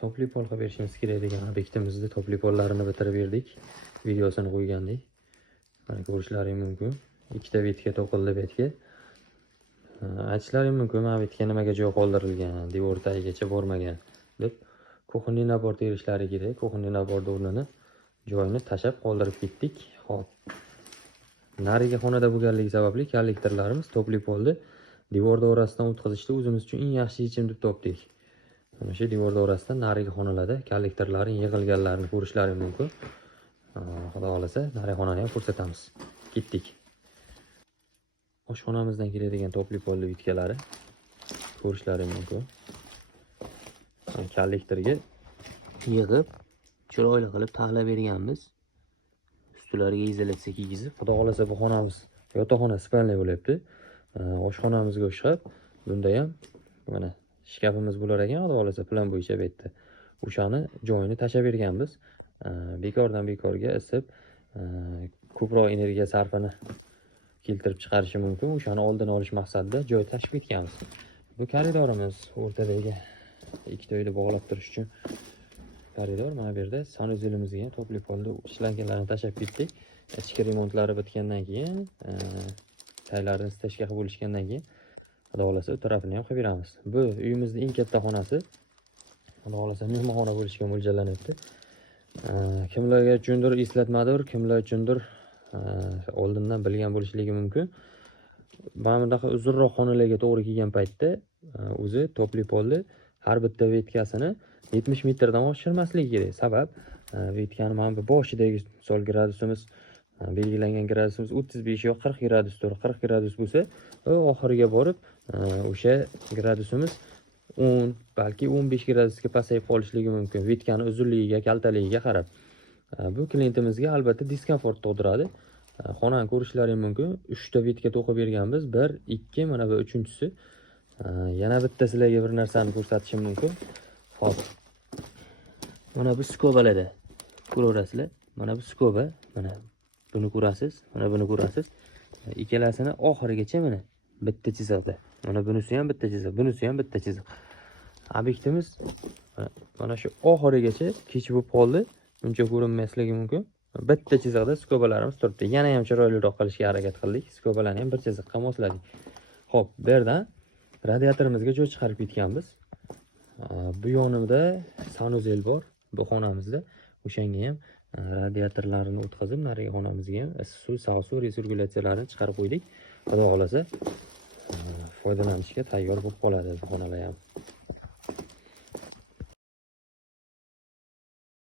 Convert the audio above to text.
topli pol qilib berishimiz kerak degan obyektimizni topli pollarini bitirib berdik. Videosini qo'ygandik. Mana ko'rishlaring mumkin. Ikkita betga to'qildi betga. Aytishlaring mumkin, mana betga nimaga joy qoldirilgan, devor tagigacha bormagan deb. Kuxunli nabor terishlari kerak. Kuxunli nabor o'rnini joyini tashab qoldirib ketdik. Xo'p. Nariga xonada bo'lganligi sababli kollektorlarimiz topli polni devor orasidan o'tkazishda o'zimiz uchun eng yaxshi yechim deb topdik. Mana shu devor orasidan nariga xonalarda kollektorlarning yig'ilganlarini ko'rishlaring mumkin. Xudo xolasa, nariga xonani ham ko'rsatamiz. Ketdik. Oshxonamizdan keladigan topli polni bitkalari ko'rishlaring mumkin. Kollektorga yig'ib, chiroyli qilib taxlab berganmiz. Ustlariga izolyatsiya kiygizib, xudo xolasa bu xonamiz yotoqxona spalniy bo'lyapti. Oshxonamizga o'xshab, bunda ham mana shkafimiz bo'lar ekan, xudo xolasa plan bo'yicha bu yerda. O'shani joyini tashab berganmiz. Bekordan bekorga isib, ko'proq energiya sarfini keltirib chiqarishi mumkin. O'shani oldini olish maqsadida joy tashib ketganmiz. Bu koridorimiz o'rtadagi ikkita uyni bog'lab turish uchun koridor. Mana bu yerda sanuzelimizga ham topli polni ishlanganlarni tashab ketdik. Ichki remontlari bitgandan keyin, taylarni steshka bo'lishgandan keyin xudo xolasa u tarafini ham qilib beramiz. Bu uyimizning eng katta xonasi. Xudo xolasa mehmonxona bo'lishga mo'ljallanyapti. Kimlarga uchundir eslatmadir, kimlar uchundir oldindan bilgan bo'lishligi mumkin. Mana bunaqa uzunroq xonalarga to'g'ri kelgan paytda o'zi topli polni har bitta vetkasini 70 metrdan oshirmasligi kerak. Sabab vetkani mana bu boshidagi misol gradusimiz belgilangan gradusimiz 35 yo 40 gradusdir. 40 gradus bo'lsa, oxiriga borib o'sha gradusimiz 10 balki 15 gradusga pasayib qolishligi mumkin. Vetkani uzunligiga, kaltaligiga qarab. Bu klientimizga albatta diskomfort tug'diradi. Xonani ko'rishlaring mumkin. 3 ta vetka to'qib berganmiz. 1, 2, mana bu 3-chi. Yana bitta sizlarga bir narsani ko'rsatishim mumkin. Hop. Mana bu skobalarda ko'raverasizlar. Mana bu skoba, mana buni ko'rasiz, mana buni ko'rasiz. Ikkalasini oxirigacha mana bitta chiziqda. Mana bunisi ham bitta chiziq, bunisi ham bitta chiziq. Obyektimiz mana shu oxirigacha kechib bo'lib qoldi. Uncha ko'rinmasligi mumkin. Bitta chiziqda skobalarimiz turibdi. Yana ham chiroyliroq qilishga harakat qildik. Skobalarni ham bir chiziqqa mosladik. Xo'p, bu yerdan radiatorimizga joy chiqarib ketganmiz. Bu yonimda sanuzel bor. Bu xonamizda o'shanga ham radiatorlarni o'tkazib, nariga xonamizga ham issiq suv, sovuq suv resirkulyatsiyalarini chiqarib qo'ydik. Xudo xolasa foydalanishga tayyor bo'lib qoladi bu xonalar ham.